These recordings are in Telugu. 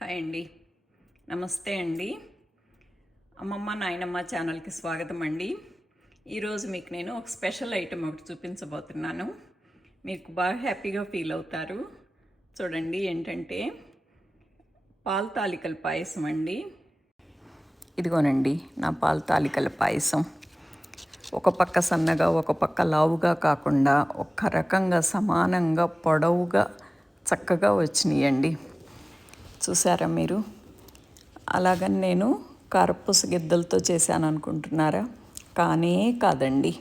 హాయ్ అండి, నమస్తే అండి. అమ్మమ్మ నాయనమ్మ ఛానల్కి స్వాగతం అండి. ఈరోజు మీకు నేను ఒక స్పెషల్ ఐటెం ఒకటి చూపించబోతున్నాను. మీకు బాగా హ్యాపీగా ఫీల్ అవుతారు. చూడండి, ఏంటంటే పాల తాలికల పాయసం అండి. ఇదిగోనండి నా పాల తాలికల పాయసం. ఒక పక్క సన్నగా ఒక పక్క లావుగా కాకుండా ఒక రకంగా సమానంగా పొడవుగా చక్కగా వచ్చినాయండి. చూసారా మీరు? అలాగని నేను కారపూస గిద్దలతో చేశాను అనుకుంటున్నారా? కానీ కాదండి.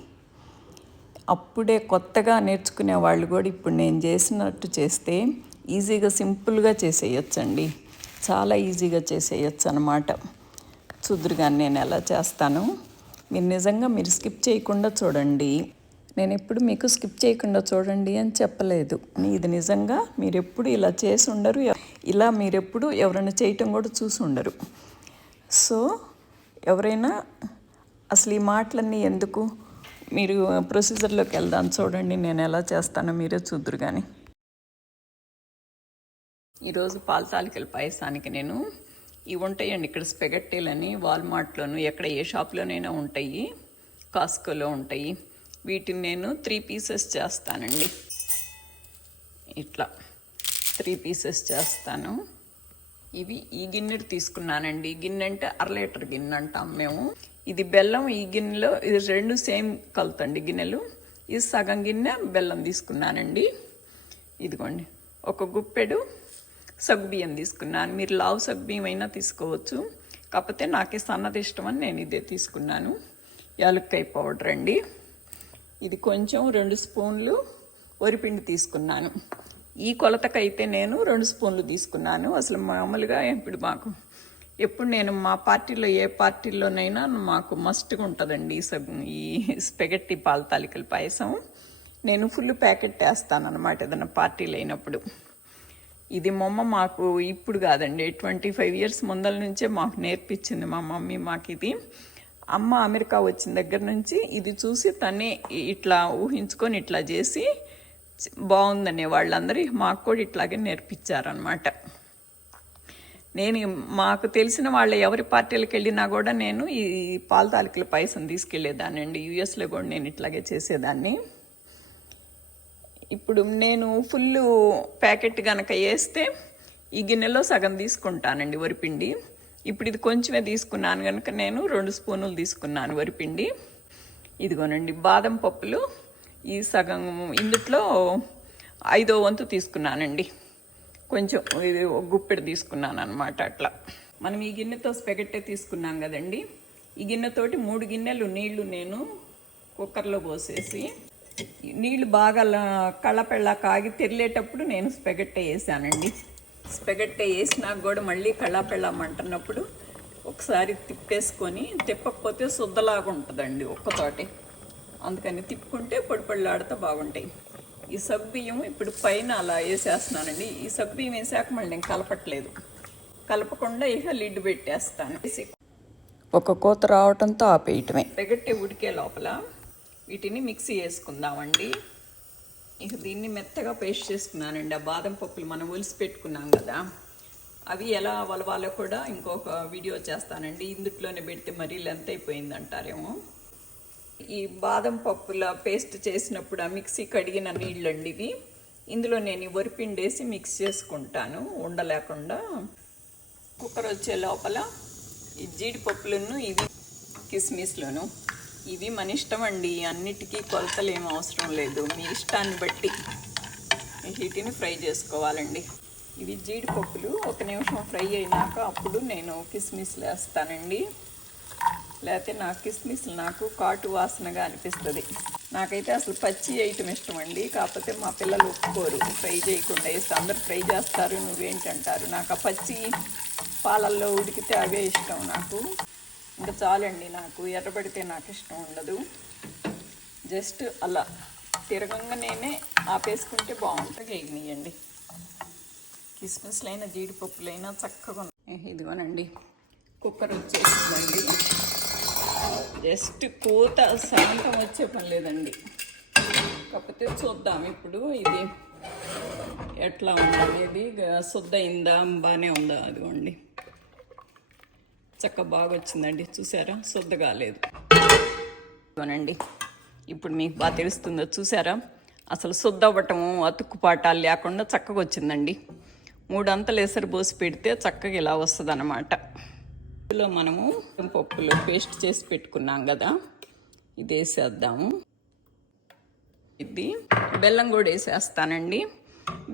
అప్పుడే కొత్తగా నేర్చుకునే వాళ్ళు కూడా ఇప్పుడు నేను చేసినట్టు చేస్తే ఈజీగా సింపుల్గా చేసేయచ్చండి. చాలా ఈజీగా చేసేయచ్చు అన్నమాట. చూద్దురుగా నేను ఎలా చేస్తాను. మీరు నిజంగా స్కిప్ చేయకుండా చూడండి. నేను ఎప్పుడు మీకు స్కిప్ చేయకుండా చూడండి అని చెప్పలేదు. ఇది నిజంగా మీరు ఎప్పుడు ఇలా చేసి ఉండరు, ఇలా మీరెప్పుడు ఎవరైనా చేయటం కూడా చూసి ఉండరు. సో ఎవరైనా అసలు ఈ మాటలన్నీ ఎందుకు, మీరు ప్రొసీజర్లోకి వెళ్దాం. చూడండి నేను ఎలా చేస్తానో మీరే చూద్దరు. కానీ ఈరోజు పాల తాలికల పాయసానికి నేను ఇవి ఉంటాయండి. ఇక్కడ స్పెగట్టీలని వాల్మార్ట్లోను ఎక్కడ ఏ షాప్లోనైనా ఉంటాయి, కాస్కోలో ఉంటాయి. వీటిని నేను 3 పీసెస్ చేస్తానండి. ఇట్లా 3 పీసెస్ చేస్తాను. ఇవి ఈ గిన్నెడు తీసుకున్నానండి. గిన్నె అంటే 1/2 లీటర్ గిన్నె అంటాం మేము. ఇది బెల్లం. ఈ గిన్నెలో ఇది 2 సేమ్ కలుతండి గిన్నెలు. ఇది సగం గిన్నె బెల్లం తీసుకున్నానండి. ఇదిగోండి, ఒక గుప్పెడు సగ్గుబియ్యం తీసుకున్నాను. మీరు లావు సగ్గుబియ్యం అయినా తీసుకోవచ్చు, కాకపోతే నాకే సన్నది ఇష్టం అని నేను ఇదే తీసుకున్నాను. యాలక్కాయ పౌడర్ అండి. ఇది కొంచెం 2 స్పూన్లు వరిపిండి తీసుకున్నాను. ఈ కొలతకైతే నేను 2 స్పూన్లు తీసుకున్నాను. అసలు మామూలుగా ఎప్పుడు నేను మా పార్టీలో ఏ పార్టీలోనైనా మాకు మస్ట్గా ఉంటుందండి ఈ స్పెగట్టి పాల తాలికల పాయసం. నేను ఫుల్ ప్యాకెట్ వేస్తాను అనమాట ఏదైనా పార్టీలు అయినప్పుడు. ఇది మా అమ్మ మాకు ఇప్పుడు కాదండి, 25 ఇయర్స్ ముందల నుంచే మాకు నేర్పించింది మా మమ్మీ మాకు ఇది. అమ్మ అమెరికా వచ్చిన దగ్గర నుంచి ఇది చూసి తనే ఇట్లా ఊహించుకొని ఇట్లా చేసి బాగుందనే వాళ్ళందరూ మాకు కూడా ఇట్లాగే నేర్పించారనమాట. నేను మాకు తెలిసిన వాళ్ళు ఎవరి పార్టీలకు వెళ్ళినా కూడా నేను ఈ పాల తాలికల పాయసం తీసుకెళ్లేదాన్ని అండి. యూఎస్లో కూడా నేను ఇట్లాగే చేసేదాన్ని. ఇప్పుడు నేను ఫుల్ ప్యాకెట్ కనుక వేస్తే ఈ గిన్నెలో సగం తీసుకుంటానండి వరిపిండి. ఇప్పుడు ఇది కొంచెమే తీసుకున్నాను కనుక నేను 2 స్పూనులు తీసుకున్నాను వరిపిండి. ఇదిగోనండి బాదం పప్పులు ఈ సగం ఇందుట్లో 1/5 వంతు తీసుకున్నానండి. కొంచెం ఇది ఒక గుప్పెడు తీసుకున్నాను అనమాట. అట్లా మనం ఈ గిన్నెతో స్పెగట్టే తీసుకున్నాం కదండి. ఈ గిన్నెతోటి 3 గిన్నెలు నీళ్లు నేను కుక్కర్లో పోసేసి నీళ్లు బాగా కళ్ళపెళ్ళ కాగి తెరిలేటప్పుడు నేను స్పెగట్టే వేసానండి. స్పెగట్టే వేసినాక కూడా మళ్ళీ కళ్ళపెళ్ళమంటున్నప్పుడు ఒకసారి తిప్పేసుకొని, తిప్పకపోతే శుద్ధలాగా ఉంటుందండి ఒక్కతోటే. అందుకని తిప్పుకుంటే పొడిపొడిలాడుతూ బాగుంటాయి. ఈ సగ్గుబియ్యం ఇప్పుడు పైన అలా వేసేస్తున్నానండి. ఈ సగ్గుబియ్యం వేసాక మళ్ళీ నేను కలపట్లేదు. కలపకుండా ఇక లిడ్ పెట్టేస్తాను. ఒక కోత రావటంతో ఆపేయటమే. స్పెగట్టే ఉడికే లోపల వీటిని మిక్సీ వేసుకుందామండి. ఇక దీన్ని మెత్తగా పేస్ట్ చేసుకున్నానండి. ఆ బాదం పప్పులు మనం ఒలిసి పెట్టుకున్నాం కదా, అవి ఎలా వలవాలో కూడా ఇంకొక వీడియో చేస్తానండి. ఇందుట్లోనే పెడితే మరీ లెంత్ అయిపోయింది అంటారేమో. ఈ బాదం పప్పుల పేస్ట్ చేసినప్పుడు ఆ మిక్సీ కడిగిన నీళ్ళండి ఇవి. ఇందులో నేను వరిపిండి వేసి మిక్స్ చేసుకుంటాను ఉండలేకుండా. కుక్కర్ వచ్చే లోపల ఈ జీడిపప్పులను ఇవి కిస్మిస్లను ఇవి మన ఇష్టం అండి. అన్నిటికీ కొలతలు ఏం అవసరం లేదు, మీ ఇష్టాన్ని బట్టి వీటిని ఫ్రై చేసుకోవాలండి. ఇవి జీడిపప్పులు 1 నిమిషం ఫ్రై అయినాక అప్పుడు నేను కిస్మిస్లు వేస్తానండి. లేకపోతే నాకు కాటు వాసనగా అనిపిస్తుంది. నాకైతే అసలు పచ్చి వేయటం ఇష్టం అండి. కాకపోతే మా పిల్లలు ఒప్పుకోరు ఫ్రై చేయకుండా వేస్తే. అందరు ఫ్రై చేస్తారు, నువ్వేంటంటారు. నాకు ఆ పచ్చి పాలల్లో ఉడికితే అవే ఇష్టం నాకు. ఇంకా చాలండి, నాకు ఎర్రబడితే నాకు ఇష్టం ఉండదు. జస్ట్ అలా తిరగంగానే ఆపేసుకుంటే బాగుంటుంది. వేయనియండి. కిస్మిస్లైనా జీడిపప్పులైనా చక్కగా. ఇదిగోనండి కుక్కర్ వచ్చేసిందండి. జస్ట్ కూత శాంతం వచ్చే పని లేదండి. కాకపోతే చూద్దాం ఇప్పుడు ఇది ఎట్లా ఉండాలి, ఇది శుద్ధ అయిందా, బాగానే ఉందా, అదిగోండి చక్క బాగా వచ్చిందండి. చూసారా, శుద్ధ కాలేదు. ఇవ్వనండి, ఇప్పుడు మీకు బాగా తెలుస్తుందో చూసారా, అసలు శుద్ధ అవ్వటము అతుక్కుపాటాలు లేకుండా చక్కగా వచ్చిందండి. 3 అంతలు ఎసరు పోసి పెడితే చక్కగా ఇలా వస్తుంది అన్నమాట. ఇందులో మనము పప్పులు పేస్ట్ చేసి పెట్టుకున్నాం కదా, ఇది వేసేద్దాము. ఇది బెల్లం కూడా వేసేస్తానండి.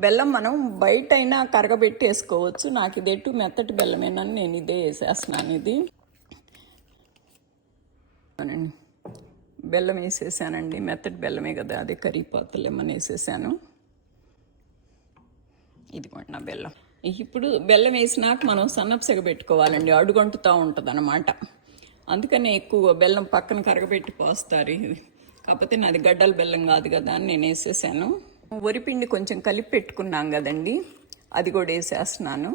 బెల్లం మనం బయట అయినా కరగబెట్టి వేసుకోవచ్చు. నాకు ఇది ఎటు మెత్తటి బెల్లమేనని నేను ఇదే వేసేస్తున్నాను. ఇది బెల్లం వేసేసానండి, మెత్తటి బెల్లమే కదా, అదే కరిగిపోతలేమని వేసేసాను. ఇదిగోండి నా బెల్లం. ఇప్పుడు బెల్లం వేసినాక మనం సన్నపసెగ పెట్టుకోవాలండి, అడుగంటుతూ ఉంటుంది అన్నమాట. అందుకనే ఎక్కువ బెల్లం పక్కన కరగబెట్టి పోస్తారు. కాకపోతే నాది గడ్డల బెల్లం కాదు కదా అని నేను వేసేసాను. వరిపిండి కొంచెం కలిపి పెట్టుకున్నాం కదండి, అది కూడా వేసేస్తున్నాను.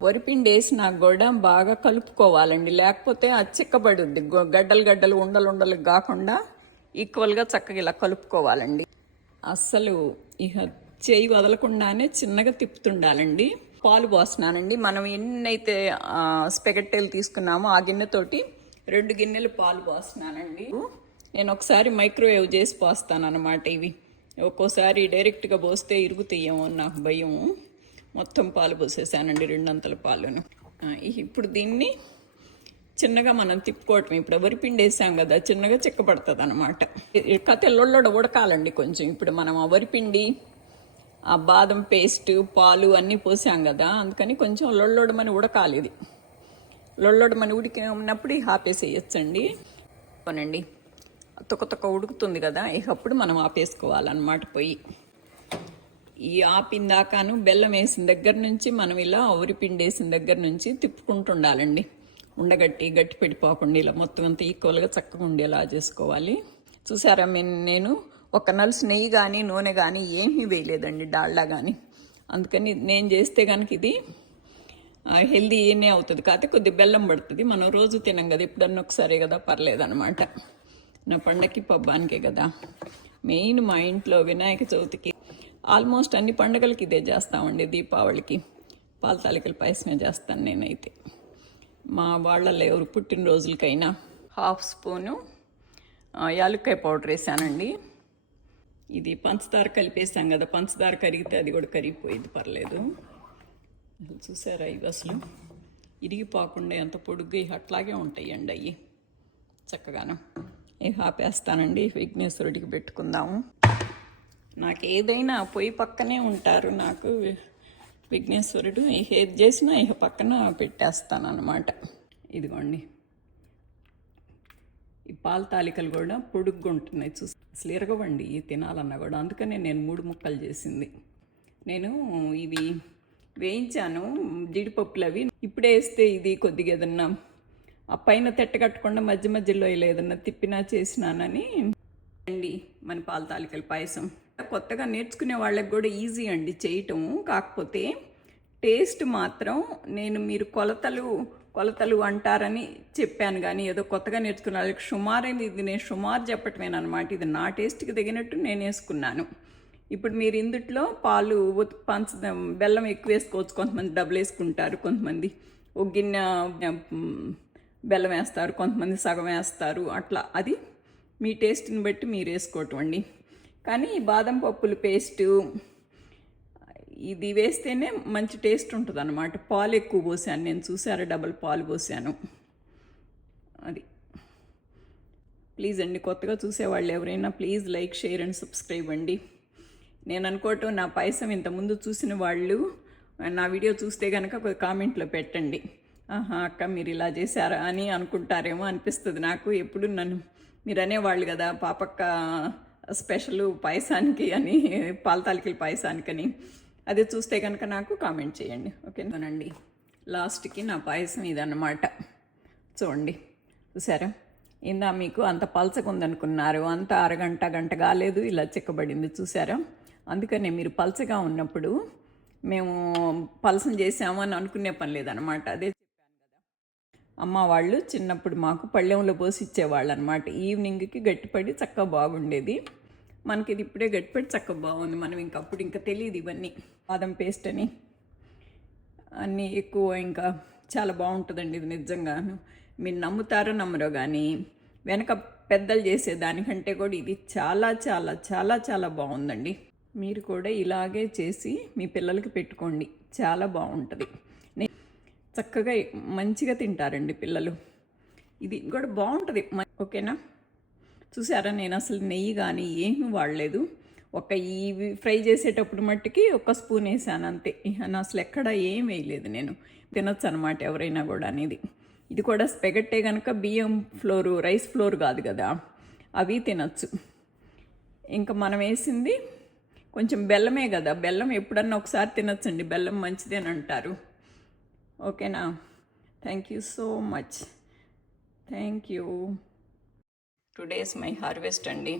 వరిపిండి వేసినాక కూడా బాగా కలుపుకోవాలండి, లేకపోతే అది చిక్కబడుద్ది. గడ్డలు గడ్డలు ఉండలు ఉండలు కాకుండా ఈక్వల్గా చక్కగా ఇలా కలుపుకోవాలండి. అస్సలు ఇక చేయి వదలకుండానే చిన్నగా తిప్పుతుండాలండి. పాలు పోస్తున్నానండి. మనం ఎన్నైతే స్పెగెట్టెలు తీసుకున్నామో ఆ గిన్నెతోటి 2 గిన్నెలు పాలు పోస్తున్నానండి. నేను ఒకసారి మైక్రోవేవ్ చేసి పోస్తాను అన్నమాట. ఇవి ఒక్కోసారి డైరెక్ట్గా పోస్తే ఇరుగుతాయేమో నాకు భయం. మొత్తం పాలు పోసేసానండి, 2 అంతల పాలును. ఇప్పుడు దీన్ని చిన్నగా మనం తిప్పుకోవటం. ఇప్పుడు వరిపిండి వేసాం కదా, చిన్నగా చిక్కబడుతుంది అనమాట. కథ లొల్లొడ ఉడకాలండి కొంచెం. ఇప్పుడు మనం ఆ వరిపిండి, ఆ బాదం పేస్ట్, పాలు అన్నీ పోసాం కదా, అందుకని కొంచెం లొల్లొడమని ఉడకాలి. ఇది లొల్లొడమని ఉడికినప్పుడు ఆపేసేయచ్చండి. అవునండి, తొక్క ఉడుకుతుంది కదా, ఇకప్పుడు మనం ఆపేసుకోవాలన్నమాట పొయ్యి. ఈ ఆపిందాకాను బెల్లం వేసిన దగ్గర నుంచి మనం ఇలా వరిపిండి వేసిన దగ్గర నుంచి తిప్పుకుంటుండాలండి. ఉండగట్టి గట్టి పెడిపోకుండా ఇలా మొత్తం అంతా ఈక్వల్గా చక్కగా ఉండేలా చేసుకోవాలి. చూసారా, నేను ఒక నలుసు నెయ్యి కానీ నూనె కానీ ఏమీ వేయలేదండి, డాల్డా కానీ. అందుకని నేను చేస్తే కనుక ఇది హెల్దీ ఏనే అవుతుంది. కాకపోతే కొద్ది బెల్లం పడుతుంది. మనం రోజు తినం కదా, ఎప్పుడన్నా ఒకసారి కదా, పర్లేదన్నమాట. నా పండగకి పబ్బానికే కదా. మెయిన్ మా ఇంట్లో వినాయక చవితికి ఆల్మోస్ట్ అన్ని పండుగలకి ఇదే చేస్తామండి. దీపావళికి పాల తాలికల పాయసమే చేస్తాను నేనైతే. మా వాళ్ళల్లో ఎవరు పుట్టినరోజులకైనా 1/2 స్పూను యాలక్కాయ పౌడర్ వేసానండి. ఇది పంచదార కలిపేసాం కదా, పంచదార కరిగితే అది కూడా కరిగిపోయింది, పర్లేదు. చూసారా, ఇవి అసలు ఇరిగిపోకుండా ఎంత పొడుగ్గా అట్లాగే ఉంటాయండి అవి చక్కగాను. ఇవి ఆపేస్తానండి. విఘ్నేశ్వరుడికి పెట్టుకుందాము. నాకు ఏదైనా పొయ్యి పక్కనే ఉంటారు. నాకు విఘ్నేశ్వరుడు ఏది చేసినా ఇక పక్కన పెట్టేస్తాను అన్నమాట. ఇదిగోండి, ఈ పాల తాలికలు కూడా పొడుగ్గా ఉంటున్నాయి. అసలు ఇరగవండి తినాలన్నా కూడా. అందుకనే నేను 3 ముక్కలు చేసింది. నేను ఇవి వేయించాను, జీడిపప్పులు అవి. ఇప్పుడే వేస్తే ఇది కొద్దిగా ఏదన్నా ఆ పైన తెట్టగట్టకుండా మధ్య మధ్యలో ఏదన్నా తిప్పినా చేసినానని అండి. మన పాల తాలికల పాయసం కొత్తగా నేర్చుకునే వాళ్ళకి కూడా ఈజీ అండి చేయటం. కాకపోతే టేస్ట్ మాత్రం మీరు కొలతలు అంటారని చెప్పాను కానీ ఏదో కొత్తగా నేర్చుకున్న వాళ్ళకి సుమారైంది. ఇది నేను సుమారు చెప్పటమేనమాట. ఇది నా టేస్ట్కి తగినట్టు నేను వేసుకున్నాను. ఇప్పుడు మీరు ఇందుట్లో పాలు బెల్లం ఎక్కువ వేసుకోవచ్చు. కొంతమంది డబుల్ వేసుకుంటారు, కొంతమంది ఒక గిన్నె బెల్లం వేస్తారు, కొంతమంది సగం వేస్తారు. అట్లా అది మీ టేస్ట్ని బట్టి మీరు వేసుకోవటం అండి. కానీ బాదం పప్పుల పేస్టు ఇది వేస్తేనే మంచి టేస్ట్ ఉంటుంది అన్నమాట. పాలు ఎక్కువ పోసాను నేను, చూసారా, డబల్ పాలు పోసాను. అది ప్లీజ్ అండి, కొత్తగా చూసేవాళ్ళు ఎవరైనా please like, share and subscribe అండి. నేను అనుకోవటం నా పాయసం ఇంతకుముందు చూసిన వాళ్ళు నా వీడియో చూస్తే కనుక ఒక కామెంట్లో పెట్టండి. అక్క మీరు ఇలా చేశారా అని అనుకుంటారేమో అనిపిస్తుంది నాకు. ఎప్పుడు మీరు అనేవాళ్ళు కదా, పాపక్క స్పెషల్ పాయసానికి అని, పాల తాలికల పాయసానికని. అదే చూస్తే కనుక నాకు కామెంట్ చేయండి, ఓకేనండి. లాస్ట్కి నా పాయసం ఇదన్నమాట. చూడండి, చూసారా, ఇందా మీకు అంత పలచగా ఉందనుకున్నారు, అంత అరగంట గంట కాలేదు, ఇలా చిక్కబడింది. చూసారా, అందుకనే మీరు పలచగా ఉన్నప్పుడు మేము పలసం చేసాము అని అనుకునే పని లేదనమాట. అదే చెప్పాను కదా, అమ్మ వాళ్ళు చిన్నప్పుడు మాకు పళ్ళెంలో పోసి ఇచ్చేవాళ్ళు అనమాట. ఈవినింగ్కి గట్టిపడి చక్కగా బాగుండేది. మనకి ఇది ఇప్పుడే గట్టిపడి చక్కగా బాగుంది. మనం ఇంకప్పుడు ఇంకా తెలియదు ఇవన్నీ. బాదం పేస్ట్ అని అన్నీ ఎక్కువ ఇంకా చాలా బాగుంటుందండి ఇది నిజంగాను. మీరు నమ్ముతారో నమ్మరో కానీ వెనక పెద్దలు చేసేదానికంటే కూడా ఇది చాలా చాలా చాలా చాలా బాగుందండి. మీరు కూడా ఇలాగే చేసి మీ పిల్లలకి పెట్టుకోండి, చాలా బాగుంటుంది. చక్కగా మంచిగా తింటారండి పిల్లలు. ఇది కూడా బాగుంటుంది. ఓకేనా? చూసారా, నేను అసలు నెయ్యి కానీ ఏమీ వాడలేదు. ఇవి ఫ్రై చేసేటప్పుడు మట్టుకి 1 స్పూన్ వేసాను అంతే. అసలు ఎక్కడ ఏం వేయలేదు. నేను తినొచ్చు అనమాట ఎవరైనా కూడా అనేది. ఇది కూడా స్పెగట్టే కనుక బియ్యం ఫ్లోరు, రైస్ ఫ్లోర్ కాదు కదా, అవి తినచ్చు. ఇంకా మనం వేసింది కొంచెం బెల్లమే కదా, బెల్లం ఎప్పుడన్నా ఒకసారి తినొచ్చండి, బెల్లం మంచిదని అంటారు. ఓకేనా? Thank you so much. Thank you. Today's my harvest అండి.